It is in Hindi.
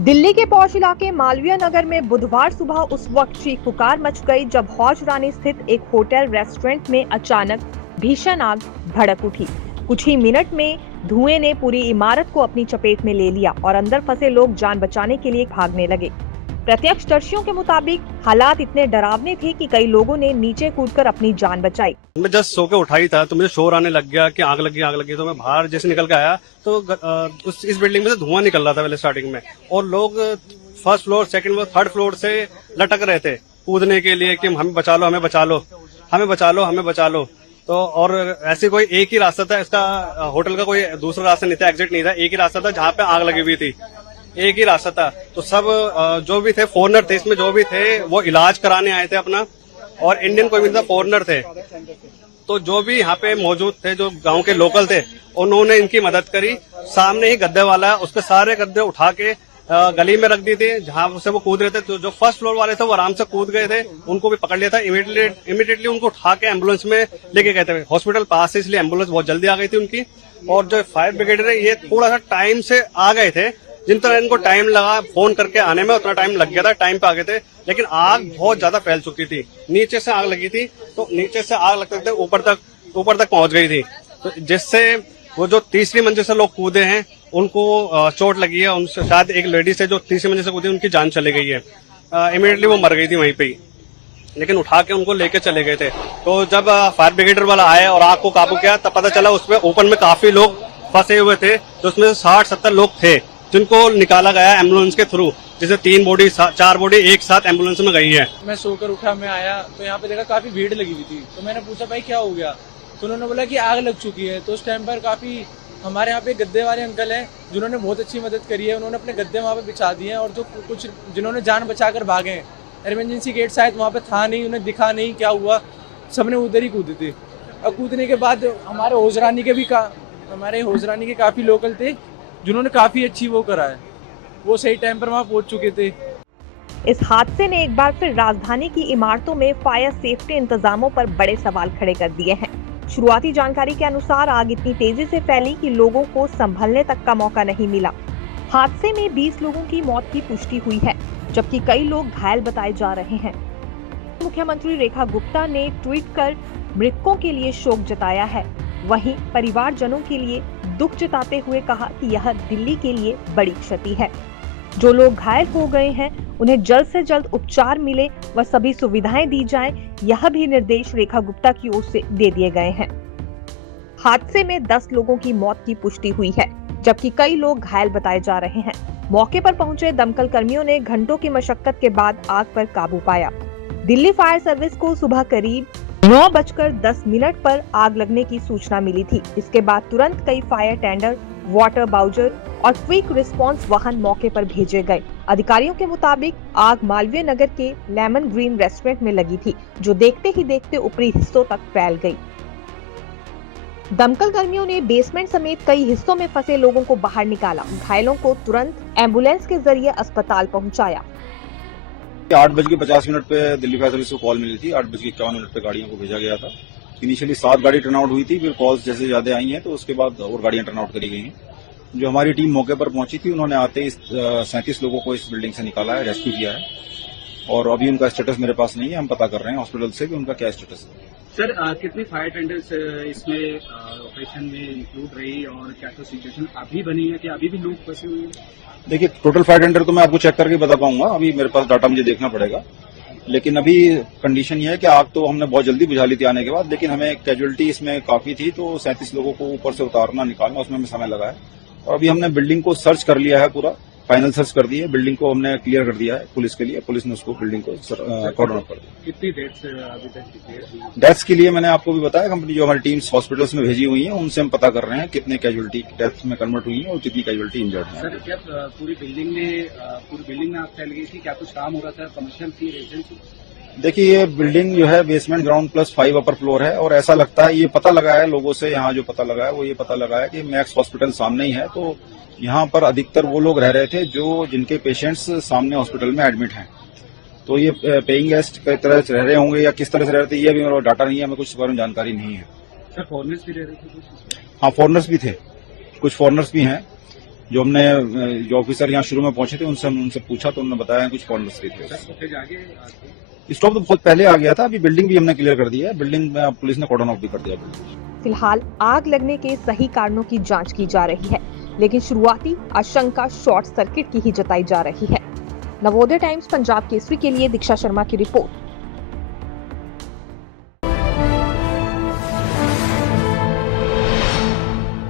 दिल्ली के पौष इलाके मालवीय नगर में बुधवार सुबह उस वक्त चीख पुकार मच गई जब हौज रानी स्थित एक होटल रेस्टोरेंट में अचानक भीषण आग भड़क उठी। कुछ ही मिनट में धुएं ने पूरी इमारत को अपनी चपेट में ले लिया और अंदर फंसे लोग जान बचाने के लिए भागने लगे। प्रत्यक्षदर्शियों के मुताबिक हालात इतने डरावने थे कि कई लोगों ने नीचे कूदकर अपनी जान बचाई। मैं जस्ट सो के उठा ही था तो मुझे शोर आने लग गया कि आग लगी तो मैं बाहर जैसे निकल के आया तो इस बिल्डिंग में से धुआं निकल रहा था पहले स्टार्टिंग में, और लोग first floor, second floor, third floor से लटक रहे थे कूदने के लिए कि हमें बचा लो, हमें बचा लो, हमें बचा लो, हमें बचा लो। तो और ऐसे कोई एक ही रास्ता था, इसका होटल का कोई दूसरा रास्ता नहीं था, एग्जिट नहीं था, एक ही रास्ता था जहाँ पे आग लगी हुई थी, एक ही रास्ता था। तो सब जो भी थे फॉरेनर थे, इसमें जो भी थे वो इलाज कराने आए थे अपना, और इंडियन कोई भी था, फॉरेनर थे। तो जो भी यहाँ पे मौजूद थे, जो गांव के लोकल थे, उन्होंने इनकी मदद करी। सामने ही गद्दे वाला है, उसके सारे गद्दे उठा के गली में रख दी थी जहाँ से वो कूद रहे थे। तो जो फर्स्ट फ्लोर वाले थे वो आराम से कूद गए थे, उनको भी पकड़ लिया था। इमीडिएटली उनको उठा के एम्बुलेंस में लेके गए थे। हॉस्पिटल पास है इसलिए एम्बुलेंस बहुत जल्दी आ गई थी उनकी। और जो फायर ब्रिगेड है ये थोड़ा सा टाइम से आ गए थे, जिन तरह इनको टाइम लगा फोन करके आने में उतना टाइम लग गया था, टाइम पे आ गए थे। लेकिन आग बहुत ज्यादा फैल चुकी थी, नीचे से आग लगी थी, तो नीचे से आग लगते लगते ऊपर तक पहुंच गई थी। तो जिससे वो जो तीसरी मंजिल से लोग कूदे हैं उनको चोट लगी है। उनसे शायद एक लेडी से जो तीसरी मंजिल से कूदी उनकी जान चली गई है। इमीडिएटली वो मर गई थी वहीं पे ही, लेकिन उठा के उनको लेके चले गए थे। तो जब फायर ब्रिगेडर वाला आए और आग को काबू किया तब पता चला उसमें ओपन में काफी लोग फंसे हुए थे, तो उसमें 60-70 लोग थे जिनको निकाला गया एम्बुलेंस के थ्रू, जिसे 4 बॉडी एक साथ एम्बुलेंस में गई है। मैं सोकर उठा, मैं आया तो यहाँ पे देखा काफी भीड़ लगी हुई थी। तो मैंने पूछा भाई क्या हो गया, तो उन्होंने बोला कि आग लग चुकी है। तो उस टाइम पर काफी हमारे यहाँ पे गद्दे वाले अंकल हैं जिन्होंने बहुत अच्छी मदद करी है। उन्होंने अपने गद्दे वहाँ पे बिछा दिए हैं, और जो कुछ जिन्होंने जान बचाकर भागे हैं, इमरजेंसी गेट शायद वहाँ पे था नहीं, उन्हें दिखा नहीं क्या हुआ, सबने उधर ही कूदे थे। और कूदने के बाद हमारे होजरानी के काफी लोकल थे जिन्होंने काफी अच्छी वो करा है, वो सही टाइम पर वहाँ पहुँच चुके थे। इस हादसे ने एक बार फिर राजधानी की इमारतों में फायर सेफ्टी इंतजामों पर बड़े सवाल खड़े कर दिए हैं। शुरुआती जानकारी के अनुसार आग इतनी तेजी से फैली कि लोगों को संभलने तक का मौका नहीं मिला। हादसे में 20 लोगों की मौत की पुष्टि हुई है, जबकि कई लोग घायल बताए जा रहे हैं। मुख्यमंत्री रेखा गुप्ता ने ट्वीट कर मृतकों के लिए शोक जताया है। वहीं परिवारजनों के लिए दुख जताते हुए कहा कि यह दिल्ली के लिए बड़ी क्षति है। जो लोग घायल हो गए हैं उन्हें जल्द से जल्द उपचार मिले व सभी सुविधाएं दी जाएं, यह भी निर्देश रेखा गुप्ता की ओर से दे दिए गए हैं। हादसे में 10 लोगों की मौत की पुष्टि हुई है, जबकि कई लोग घायल बताए जा रहे हैं। मौके पर पहुंचे दमकल कर्मियों ने घंटों की मशक्कत के बाद आग पर काबू पाया। दिल्ली फायर सर्विस को सुबह करीब 9:10 पर आग लगने की सूचना मिली थी। इसके बाद तुरंत कई फायर टेंडर, वाटर बाउजर और क्विक रिस्पांस वाहन मौके पर भेजे गए। अधिकारियों के मुताबिक आग मालवीय नगर के लेमन ग्रीन रेस्टोरेंट में लगी थी, जो देखते ही देखते ऊपरी हिस्सों तक फैल गई। दमकल कर्मियों ने बेसमेंट समेत कई हिस्सों में फंसे लोगों को बाहर निकाला। घायलों को तुरंत एम्बुलेंस के जरिए अस्पताल पहुंचाया। 8:50 पे दिल्ली फायर सर्विस को कॉल मिली थी। 8:51 पे गाड़ियों को भेजा गया था। इनिशियली 7 गाड़ी टर्न आउट हुई थी, फिर कॉल्स जैसे ज्यादा आई हैं तो उसके बाद और गाड़ियां टर्न आउट करी गई हैं। जो हमारी टीम मौके पर पहुंची थी उन्होंने आते ही 37 लोगों को इस बिल्डिंग से निकाला है, रेस्क्यू किया है, और अभी उनका स्टेटस मेरे पास नहीं है। हम पता कर रहे हैं हॉस्पिटल से कि उनका क्या स्टेटस है। सर, कितनी फायर टेंडर्स इसमें ऑपरेशन में इंक्लूड रही और क्या तो सिचुएशन अभी बनी है कि अभी भी लोग फंसे हुए हैं? देखिए, टोटल फायर टेंडर तो मैं आपको चेक करके बता पाऊंगा, अभी मेरे पास डाटा मुझे देखना पड़ेगा। लेकिन अभी कंडीशन ये है कि आग तो हमने बहुत जल्दी बुझा ली थी आने के बाद, लेकिन हमें कैजुअलिटी इसमें काफी थी, तो 37 लोगों को ऊपर से उतारना निकालना उसमें हमें समय लगा है। और अभी हमने बिल्डिंग को सर्च कर लिया है, पूरा फाइनल सर्च कर दी है, बिल्डिंग को हमने क्लियर कर दिया है पुलिस के लिए। पुलिस ने उसको बिल्डिंग को कॉर्डन ऑफ कर दिया। कितनी डेट्स अभी तक? डेथ्स के लिए मैंने आपको भी बताया, कंपनी जो हमारी टीम्स हॉस्पिटल्स में भेजी हुई है उनसे हम पता कर रहे हैं कितने कैजुअलिटी डेथ्स में कन्वर्ट हुई है और कितनी कैजुअलिटी इंजर्ड है। सर, क्या पूरी बिल्डिंग में आग फैल गई थी? क्या कुछ काम हो रहा था? कमर्शियल थी, रेजिडेंशियल? देखिए, ये बिल्डिंग जो है basement ground plus 5 upper floor है, और ऐसा लगता है, ये पता लगा है लोगों से, यहाँ जो पता लगा है वो ये पता लगा है कि मैक्स हॉस्पिटल सामने ही है, तो यहाँ पर अधिकतर वो लोग रह रहे थे जो जिनके पेशेंट्स सामने हॉस्पिटल में एडमिट हैं। तो ये पेइंग गेस्ट की तरह से रह रहे होंगे या किस तरह से रह रहे थे, ये अभी मेरा डाटा नहीं है, हमें कुछ इस बारे में जानकारी नहीं है। सर, फॉरेनर्स भी रह रहे थे? हाँ, फॉरेनर्स भी थे, कुछ फॉरेनर्स भी हैं। जो हमने जो ऑफिसर यहाँ शुरू में पहुंचे थे उनसे उनसे पूछा तो उन्होंने बताया कुछ कॉर्नर्स थे। फुटेज आगे आपको? स्टॉप तो बहुत पहले आ गया था, अभी बिल्डिंग भी हमने क्लियर कर दी है, बिल्डिंग में पुलिस ने कॉर्डन ऑफ भी कर दिया। फिलहाल आग लगने के सही कारणों की जांच की जा रही है, लेकिन शुरुआती आशंका शॉर्ट सर्किट की ही जताई जा रही है। नवोदय टाइम्स पंजाब केसरी के लिए दीक्षा शर्मा की रिपोर्ट।